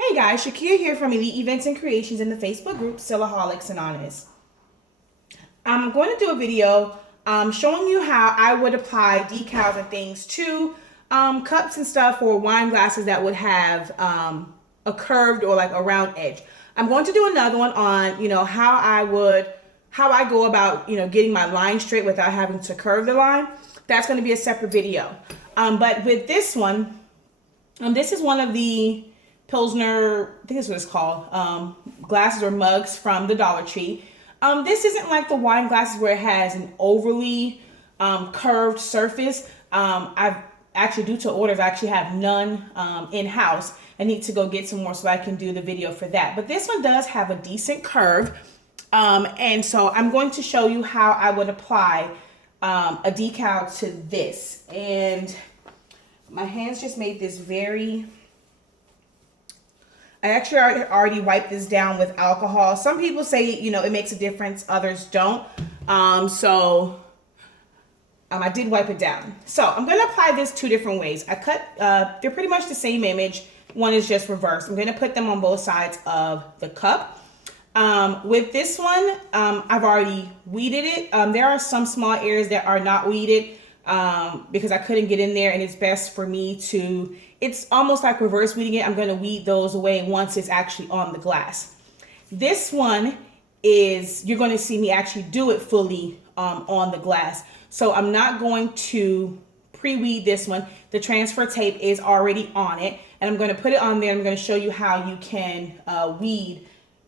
Hey guys, Shakia here from Elite Events and Creations in the Facebook group SILaholics Anonymous. I'm going to do a video showing you how I would apply decals and things to cups and stuff or wine glasses that would have a curved or like a round edge. I'm going to do another one on, how I go about, getting my line straight without having to curve the line. That's going to be a separate video. But with this one, this is one of the Pilsner, I think that's what it's called, glasses or mugs from the Dollar Tree. This isn't like the wine glasses where it has an overly curved surface. I've actually, due to orders, I actually have none in-house. I need to go get some more so I can do the video for that. But this one does have a decent curve. And so I'm going to show you how I would apply a decal to this. And my hands just made this I actually already wiped this down with alcohol. Some people say, it makes a difference. Others don't. I did wipe it down. So I'm going to apply this two different ways. They're pretty much the same image. One is just reversed. I'm going to put them on both sides of the cup. With this one, I've already weeded it. There are some small areas that are not weeded because I couldn't get in there, and it's best for me to, it's almost like reverse weeding it. I'm going to weed those away once it's actually on the glass. This one is, you're going to see me actually do it fully on the glass. So I'm not going to pre-weed this one. The transfer tape is already on it, and I'm going to put it on there. I'm going to show you how you can weed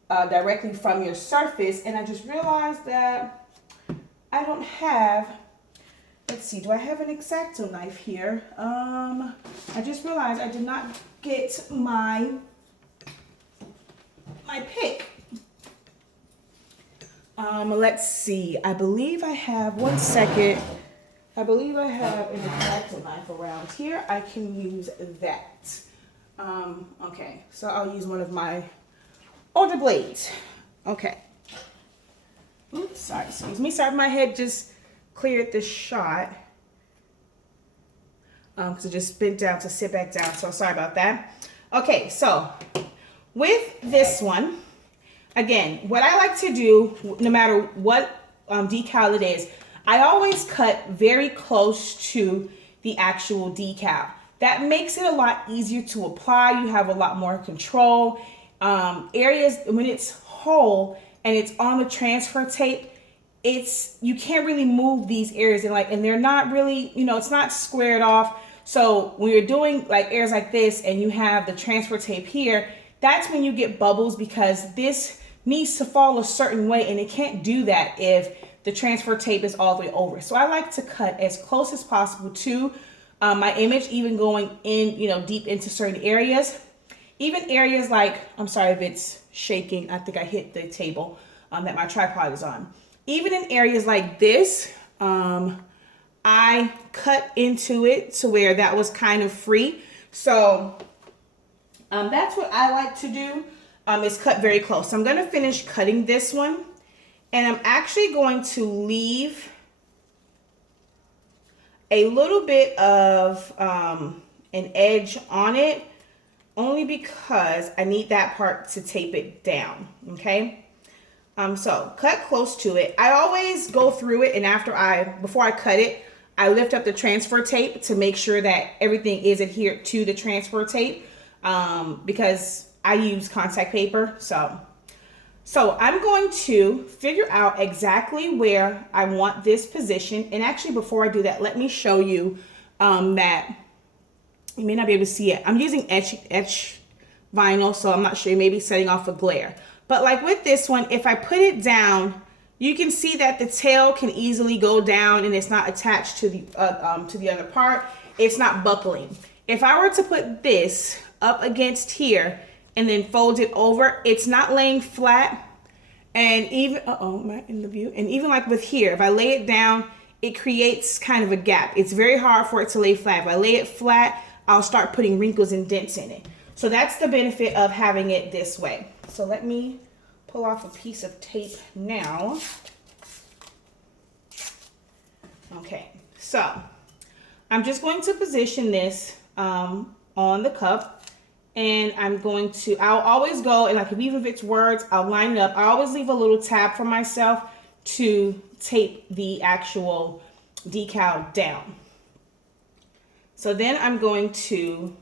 directly from your surface. And I just realized that I don't have, let's see, do I have an X-Acto knife here? I just realized I did not get my pick. Let's see, I believe I have, one second. I believe I have an X-Acto knife around here. I can use that. Okay, so I'll use one of my older blades. Okay. Oops, sorry, excuse me. Sorry, my head just cleared the shot because it just bent down to sit back down, so sorry about that. Okay, so with this one, again, what I like to do, no matter what decal it is, I always cut very close to the actual decal. That makes it a lot easier to apply. You have a lot more control. Areas when it's whole and it's on the transfer tape, you can't really move these areas, and they're not really, it's not squared off. So when you're doing like areas like this and you have the transfer tape here, that's when you get bubbles, because this needs to fall a certain way, and it can't do that if the transfer tape is all the way over. So I like to cut as close as possible to my image, even going in, deep into certain areas. Even areas like, I'm sorry if it's shaking, I think I hit the table that my tripod is on. Even in areas like this, I cut into it to where that was kind of free. So that's what I like to do, is cut very close. So I'm going to finish cutting this one, and I'm actually going to leave a little bit of an edge on it, only because I need that part to tape it down, okay? So cut close to it. I always go through it, and before I cut it, I lift up the transfer tape to make sure that everything is adhered to the transfer tape, because I use contact paper. So I'm going to figure out exactly where I want this position. And actually, before I do that, let me show you that you may not be able to see it. I'm using etch vinyl, so I'm not sure, maybe setting off a glare. But like with this one, if I put it down, you can see that the tail can easily go down, and it's not attached to the other part. It's not buckling. If I were to put this up against here and then fold it over, it's not laying flat. And even, am I in the view? And even like with here, if I lay it down, it creates kind of a gap. It's very hard for it to lay flat. If I lay it flat, I'll start putting wrinkles and dents in it. So that's the benefit of having it this way. So let me pull off a piece of tape now. Okay, so I'm just going to position this on the cup, And I'll always go, and like even if it's words, I'll line it up. I always leave a little tab for myself to tape the actual decal down. So then I'm going to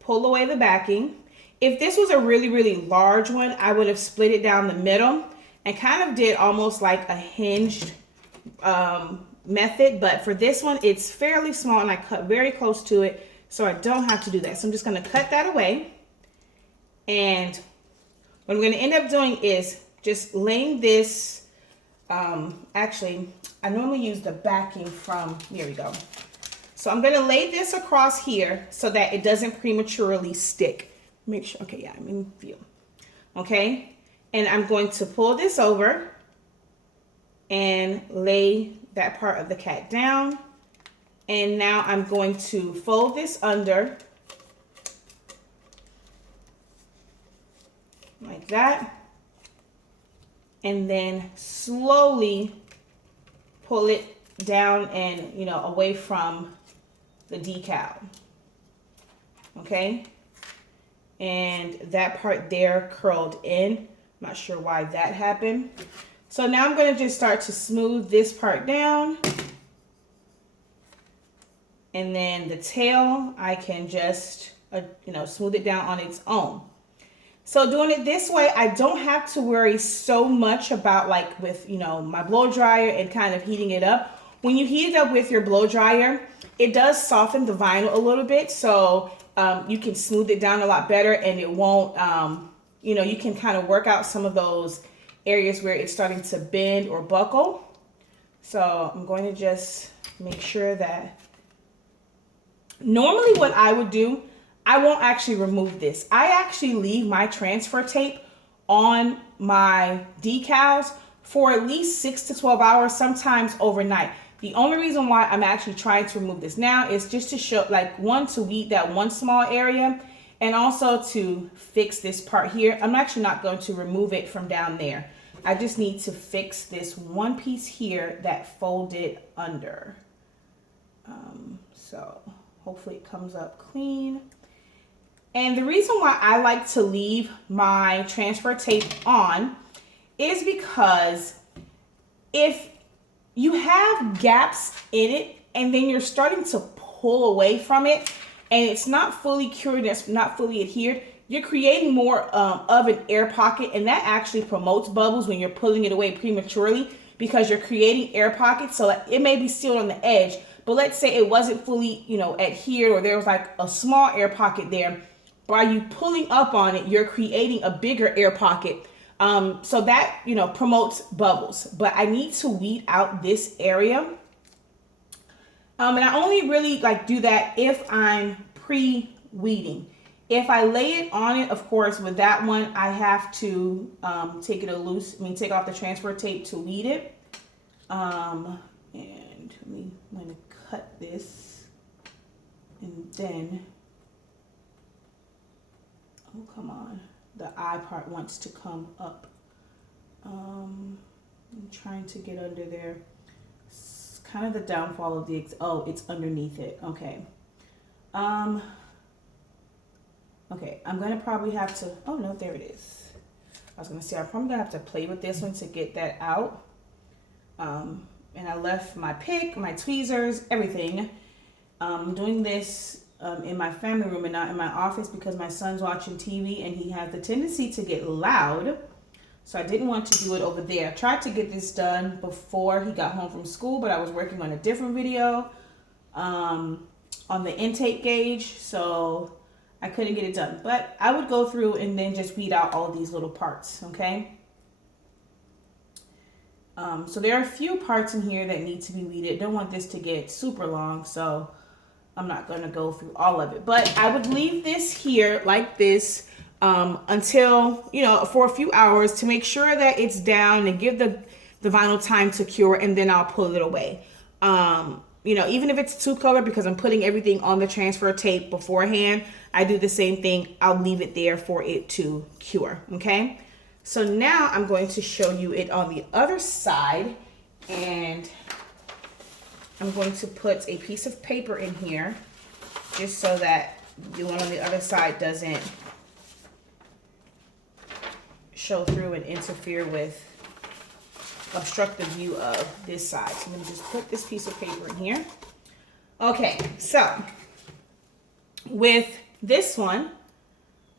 pull away the backing. If this was a really, really large one, I would have split it down the middle and kind of did almost like a hinged method. But for this one, it's fairly small and I cut very close to it, so I don't have to do that. So I'm just going to cut that away. And what I'm going to end up doing is just laying this, actually, I normally use the backing from, here we go. So I'm going to lay this across here so that it doesn't prematurely stick. Make sure, okay, yeah, I'm in view. Okay, and I'm going to pull this over and lay that part of the cat down. And now I'm going to fold this under like that. And then slowly pull it down and, you know, away from the decal. Okay. And that part there curled in. I'm not sure why that happened. So now I'm going to just start to smooth this part down. And then the tail, I can just, you know, smooth it down on its own. So doing it this way, I don't have to worry so much about like with, you know, my blow dryer and kind of heating it up. When you heat it up with your blow dryer, it does soften the vinyl a little bit. So you can smooth it down a lot better and it won't, you know, you can kind of work out some of those areas where it's starting to bend or buckle. So I'm going to just make sure that, normally what I would do, I won't actually remove this. I actually leave my transfer tape on my decals for at least 6 to 12 hours, sometimes overnight. The only reason why I'm actually trying to remove this now is just to show, like, one, to weed that one small area, and also to fix this part here. I'm actually not going to remove it from down there. I just need to fix this one piece here that folded under. So hopefully it comes up clean. And the reason why I like to leave my transfer tape on is because if you have gaps in it and then you're starting to pull away from it and it's not fully cured, it's not fully adhered, you're creating more of an air pocket, and that actually promotes bubbles when you're pulling it away prematurely because you're creating air pockets. So it may be sealed on the edge, but let's say it wasn't fully, you know, adhered, or there was like a small air pocket there. By you pulling up on it, you're creating a bigger air pocket. So that, you know, promotes bubbles. But I need to weed out this area. And I only really like do that if I'm pre-weeding. If I lay it on it, of course, with that one, I have to take off the transfer tape to weed it. And I'm going to cut this, and then, oh, come on. The eye part wants to come up. I'm trying to get under there. It's kind of the downfall of the, oh, it's underneath it. Okay. Okay, I'm going to probably have to, oh no, there it is. I was going to say, I'm probably going to have to play with this one to get that out. And I left my pick, my tweezers, everything. I'm doing this in my family room and not in my office because my son's watching TV and he has the tendency to get loud. So I didn't want to do it over there. I tried to get this done before he got home from school, but I was working on a different video on the intake gauge, so I couldn't get it done. But I would go through and then just weed out all these little parts, okay? So there are a few parts in here that need to be weeded. Don't want this to get super long, so I'm not going to go through all of it. But I would leave this here like this until, you know, for a few hours to make sure that it's down and give the vinyl time to cure, and then I'll pull it away. You know, even if it's two color, because I'm putting everything on the transfer tape beforehand, I do the same thing. I'll leave it there for it to cure, okay? So now I'm going to show you it on the other side, and I'm going to put a piece of paper in here just so that the one on the other side doesn't show through and interfere with, obstruct the view of this side. So let me just put this piece of paper in here. Okay, so with this one,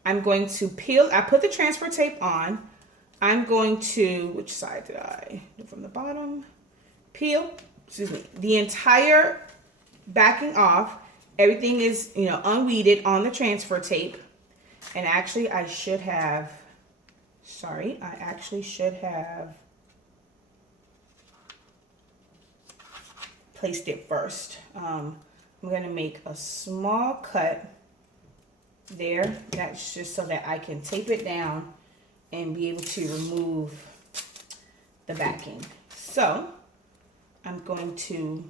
I'm going to peel. I put the transfer tape on. I'm going to, which side did I do from the bottom? Peel, excuse me, the entire backing off. Everything is, you know, unweeded on the transfer tape. And actually I should have, sorry, I actually should have placed it first. I'm going to make a small cut there. That's just so that I can tape it down and be able to remove the backing. So I'm going to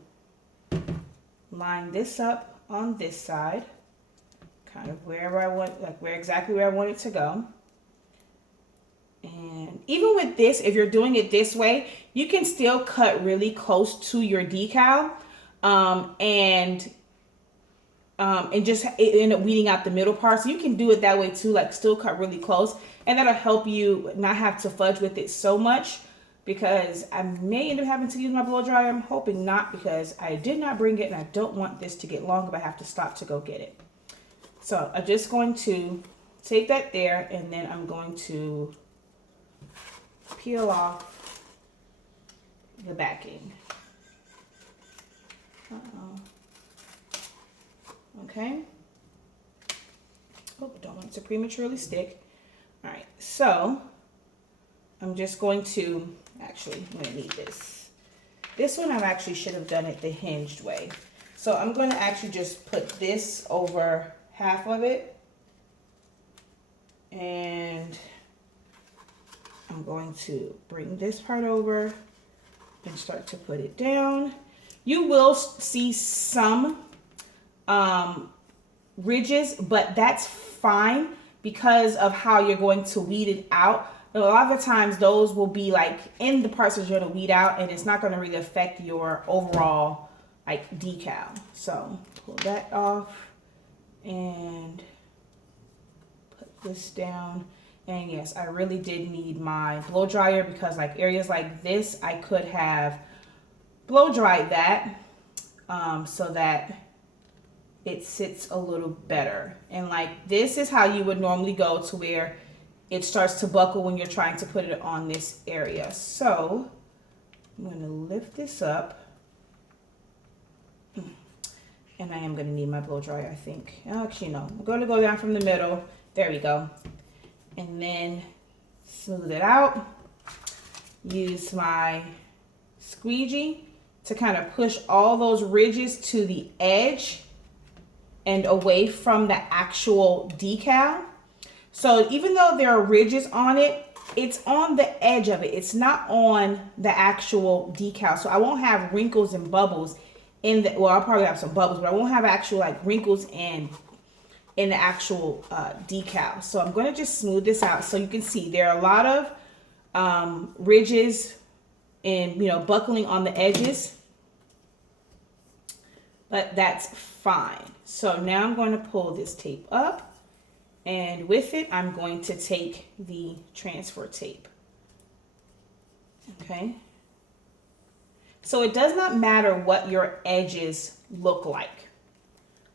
line this up on this side, kind of wherever I want, like exactly where I want it to go. And even with this, if you're doing it this way, you can still cut really close to your decal, and just end up weeding out the middle part. So you can do it that way too, like still cut really close, and that'll help you not have to fudge with it so much, because I may end up having to use my blow dryer. I'm hoping not, because I did not bring it and I don't want this to get long if I have to stop to go get it. So I'm just going to take that there, and then I'm going to peel off the backing. Okay. Oh, don't want it to prematurely stick. All right, so I'm just going to, actually, I'm going to need this. This one I actually should have done it the hinged way. So I'm going to actually just put this over half of it, and I'm going to bring this part over and start to put it down. You will see some ridges, but that's fine because of how you're going to weed it out. A lot of the times those will be like in the parts that you're going to weed out, and it's not going to really affect your overall like decal. So pull that off and put this down. And yes, I really did need my blow dryer, because like areas like this, I could have blow dried that so that it sits a little better. And like this is how you would normally go to where it starts to buckle when you're trying to put it on this area. So I'm going to lift this up, and I am going to need my blow dryer, I think. Actually, no, I'm going to go down from the middle. There we go. And then smooth it out. Use my squeegee to kind of push all those ridges to the edge and away from the actual decal. So even though there are ridges on it, it's on the edge of it. It's not on the actual decal. So I won't have wrinkles and bubbles in the, well, I'll probably have some bubbles, but I won't have actual like wrinkles and in the actual decal. So I'm going to just smooth this out so you can see there are a lot of ridges and, you know, buckling on the edges, but that's fine. So now I'm going to pull this tape up, and with it I'm going to take the transfer tape. Okay, so it does not matter what your edges look like.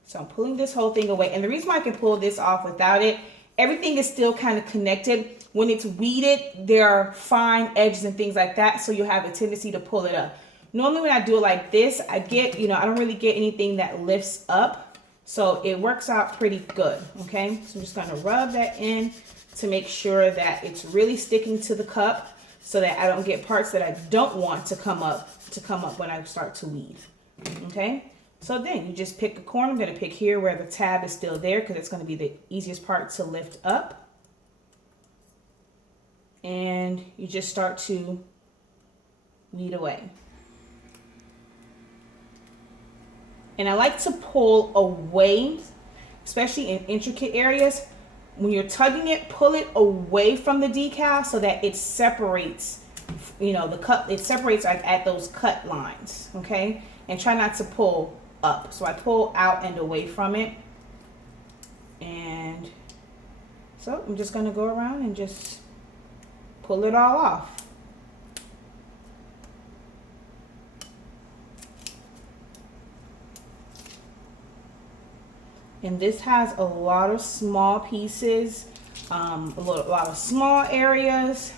So I'm pulling this whole thing away. And the reason why I can pull this off without it, everything is still kind of connected. When it's weeded, there are fine edges and things like that. So you'll have a tendency to pull it up. Normally when I do it like this, I get, you know, I don't really get anything that lifts up. So it works out pretty good. Okay, so I'm just going to rub that in to make sure that it's really sticking to the cup, so that I don't get parts that I don't want to come up when I start to weed. Okay. So then you just pick a corner. I'm going to pick here where the tab is still there, because it's going to be the easiest part to lift up. And you just start to weed away. And I like to pull away, especially in intricate areas. When you're tugging it, pull it away from the decal so that it separates, you know, the cut, it separates at those cut lines, okay? And try not to pull up. So I pull out and away from it. And so I'm just going to go around and just pull it all off. And this has a lot of small pieces, a lot of small areas.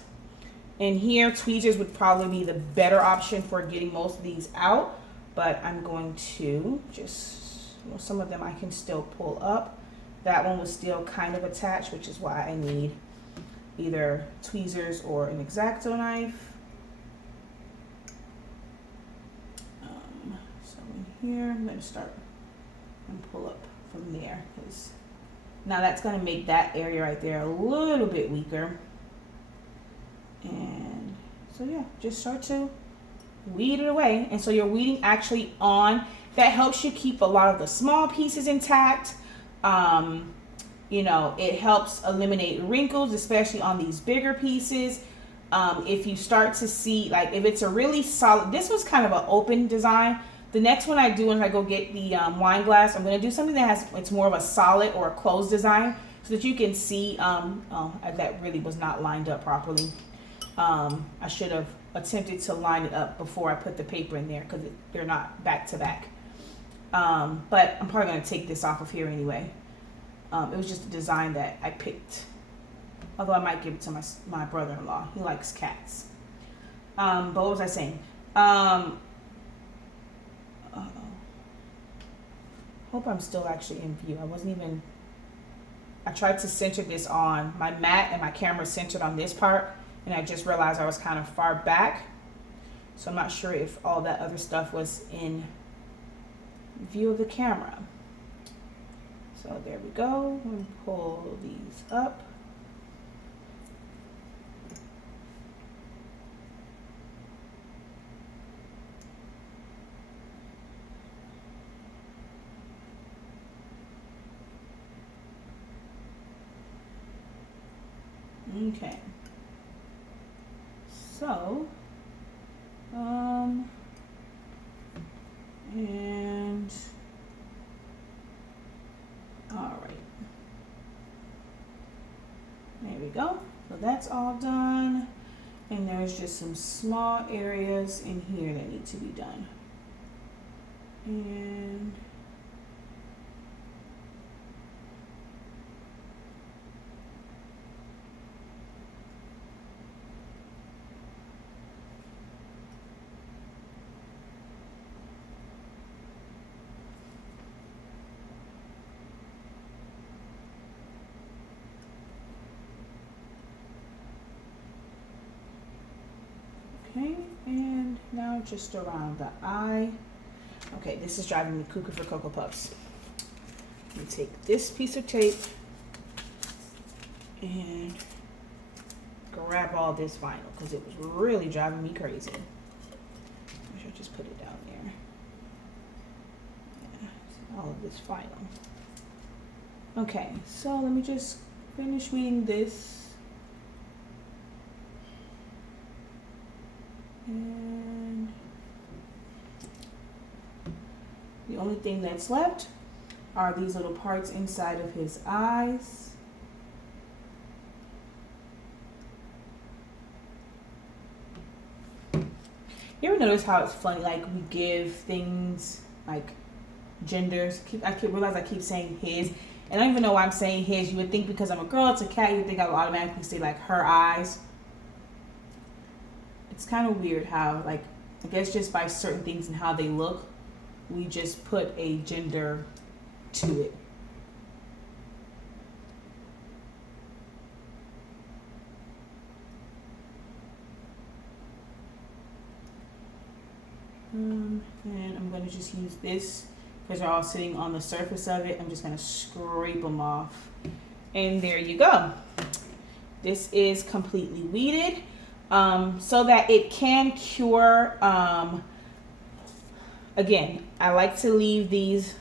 And here, tweezers would probably be the better option for getting most of these out. But I'm going to just, well, some of them I can still pull up. That one was still kind of attached, which is why I need either tweezers or an X-Acto knife. So in here, I'm going to start and pull up from there, because now that's going to make that area right there a little bit weaker. And so yeah, just start to weed it away. And so you're weeding actually on, that helps you keep a lot of the small pieces intact. You know, it helps eliminate wrinkles, especially on these bigger pieces. If you start to see, like if it's a really solid, this was kind of an open design. The next one I do, when I go get the wine glass, I'm going to do something that has, it's more of a solid or a closed design, so that you can see, that really was not lined up properly. I should have attempted to line it up before I put the paper in there, because they're not back to back. But I'm probably going to take this off of here anyway. It was just a design that I picked. Although I might give it to my brother-in-law. He likes cats. But what was I saying? Hope I'm still actually in view. I tried to center this on my mat, and my camera centered on this part, and I just realized I was kind of far back. So I'm not sure if all that other stuff was in view of the camera. So there we go. I'm going to pull these up. Okay. So, and all right. There we go. So that's all done. And there's just some small areas in here that need to be done. And okay, and now just around the eye. Okay, this is driving me cuckoo for Cocoa Puffs. Let me take this piece of tape and grab all this vinyl, because it was really driving me crazy. I should just put it down there. Yeah, all of this vinyl. Okay, so let me just finish weeding this. And the only thing that's left are these little parts inside of his eyes. You ever notice how it's funny, like we give things like genders? I realize I keep saying his, and I don't even know why I'm saying his. You would think because I'm a girl, it's a cat, you would think I would automatically say like her eyes. It's kind of weird how, like, I guess just by certain things and how they look, we just put a gender to it. And I'm going to just use this because they're all sitting on the surface of it. I'm just going to scrape them off. And there you go. This is completely weeded. So that it can cure. Again, I like to leave these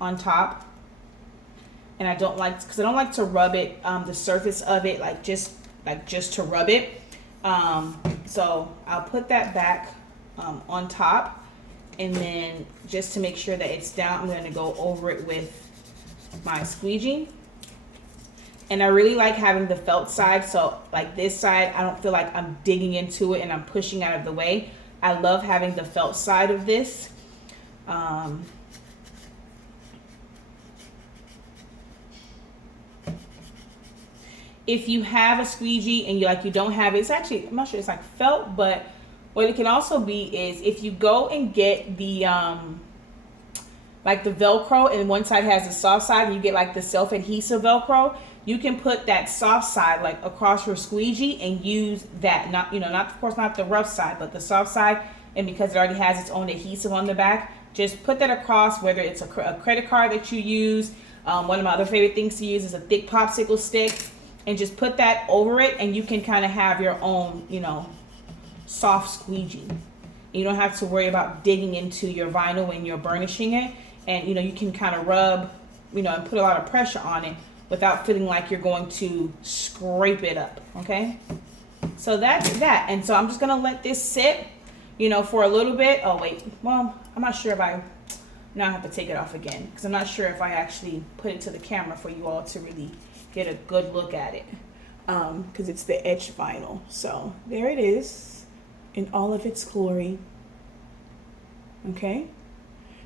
on top, and I don't like, because I don't like to rub it, the surface of it, just to rub it. So I'll put that back on top, and then just to make sure that it's down, I'm going to go over it with my squeegee. And I really like having the felt side. So like this side, I don't feel like I'm digging into it and I'm pushing out of the way. I love having the felt side of this. If you have a squeegee and you don't have it, it's actually, I'm not sure it's like felt, but what it can also be is if you go and get the like the Velcro and one side has the soft side and you get like the self-adhesive Velcro, you can put that soft side like across your squeegee and use that, not, not, of course, not the rough side, but the soft side. And because it already has its own adhesive on the back, just put that across, whether it's a credit card that you use. One of my other favorite things to use is a thick popsicle stick, and just put that over it, and you can kind of have your own, soft squeegee. You don't have to worry about digging into your vinyl when you're burnishing it. And, you can kind of rub, and put a lot of pressure on it without feeling like you're going to scrape it up, okay? So that's that. And so I'm just going to let this sit, for a little bit. Oh, wait. Well, I'm not sure if now I have to take it off again because I'm not sure if I actually put it to the camera for you all to really get a good look at it, because it's the etched vinyl. So there it is in all of its glory. Okay,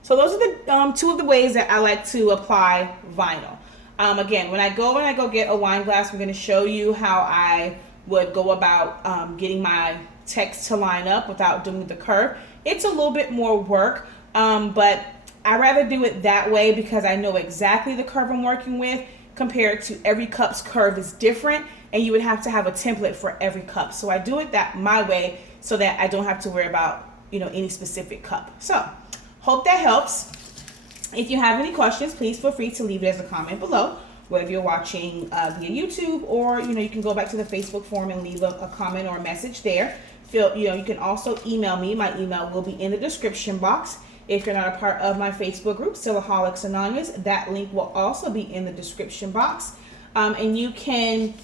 so those are the two of the ways that I like to apply vinyl. Again, when I go get a wine glass, I'm going to show you how I would go about getting my text to line up without doing the curve. It's a little bit more work, but I rather do it that way because I know exactly the curve I'm working with, compared to every cup's curve is different, and you would have to have a template for every cup. So I do it my way so that I don't have to worry about any specific cup. So hope that helps. If you have any questions, please feel free to leave it as a comment below, whether you're watching via YouTube or you can go back to the Facebook forum and leave a comment or a message there. You can also email me. My email will be in the description box. If you're not a part of my Facebook group, SILaholics Anonymous, that link will also be in the description box. And you can,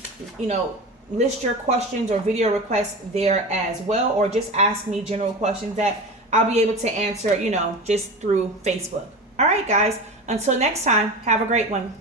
list your questions or video requests there as well, or just ask me general questions that I'll be able to answer, just through Facebook. All right, guys, until next time, have a great one.